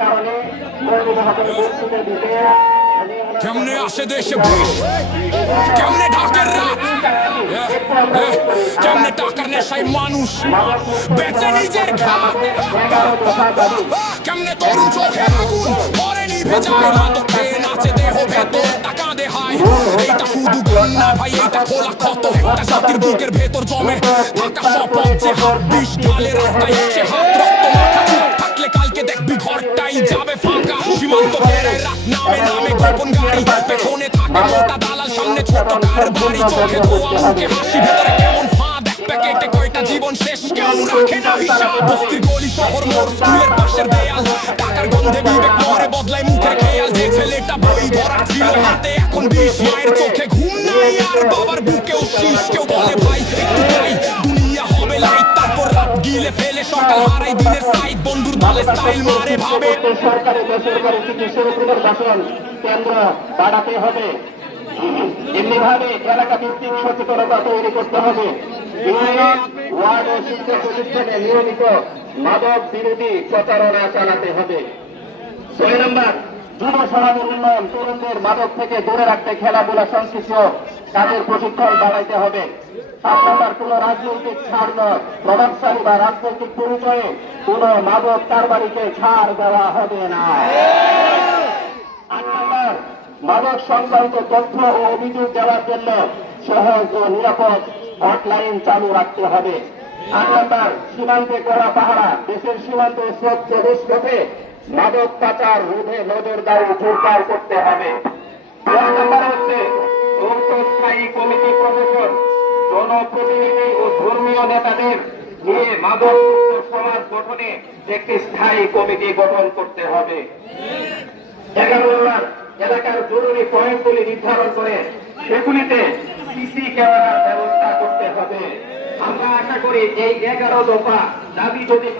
কারণে কেমনে আসে দেশে বিষ, কেমনে ঢাকের রাত, কেমনে টাকার নেশায় মানুষ বেচে নিজের ঘাট, কেমনে তরুণ চোখে আগুন পরে নিভে যায়, মাদক খেয়ে নাচে দেহ ভেতর টাকা দেহায়। এইটা শুধু গান না ভাই, এইটা খোলা ক্ষত, একটা জাতির বুকের ভেতর জমে থাকা শপথ যে হাত বিষ ঢালে রাস্তায় আছে, হাত রক্ত মাখা চুপ থাকলে কালকে দেখবি ঘরটাই যাবে ফাঁকা। সীমান্ত বেড়ায় রাত নামে নামে গোপন গাড়ি, পেছনে থাকে মোটা দালাল, সামনে ছোট কার বাড়ি, চোখে ধোয়া মুখে হাসি, ভেতরে কেমন ফাঁদ, এক প্যাকেটে কয়টা জীবন শেষ কেউ রাখে না হিসাব। বস্তির গলি শহর মোড় স্কুলের পাশের দেয়াল, টাকার গন্ধে বিবেক মরে বদলায় মুখের খেয়াল। যে ছেলেটা বই ধরার ছিল হাতে এখন বিষ, মায়ের চোখে ঘুম নাই আর বাবার বুকেও শীষ। কেউ বলে ভাই একটু ভাই দুনিয়া হবে লাইট, তারপর রাত গিলে ফেলে সকাল হারাই দিনের সাইড, বন্ধুর দলে স্টাইল মারে ভাবে। সরকারি বেসরকারি চিকিৎসার পুনর্বাসন কেন্দ্র বাড়াতে হবে, এমনি ভাবে এলাকা ভিত্তিক সচেতনতা তৈরি করতে হবে। ওয়ার্ড ও শিক্ষা প্রতিষ্ঠানে নিয়মিত মাদক বিরোধী প্রচারণা চালাতে হবে। 6 নম্বর, যুব সমাজের উন্নয়ন, তরুণদের মাদক থেকে দূরে রাখতে খেলাধুলা সংশ্লিষ্ট কাজের প্রশিক্ষণ বাড়াইতে হবে। 7 নম্বর, কোন রাজনৈতিক ছাড় নয়, প্রভাবশালী বা রাজনৈতিক পরিচয়ে কোন মাদক কারবারিকে ছাড় দেওয়া হবে না। 8 নম্বর, মাদক সংক্রান্ত তথ্য ও অভিযোগ দেওয়ার জন্য সহজ ও নিরাপদ হটলাইন চালু রাখতে হবে। 8 নম্বর, সীমান্তে করা পাহারা, দেশের সীমান্তে সব প্রবেশ পথে মাদক পাচার রোধে নজরদারি জোরদার করতে হবে। 10 নম্বর হচ্ছে স্থায়ী কমিটি প্রশাসন, জনপ্রতিনিধি ও ধর্মীয় নেতাদের নিয়ে মাদক সমাজ গঠনে একটি স্থায়ী কমিটি গঠন করতে হবে। 11 নম্বর, এলাকার জরুরি পয়েন্টগুলি নির্ধারণ করে সেগুলিতে সিসি ক্যামেরার ব্যবস্থা করতে হবে। আমরা আশা করি এই 11 দফা দাবি যদি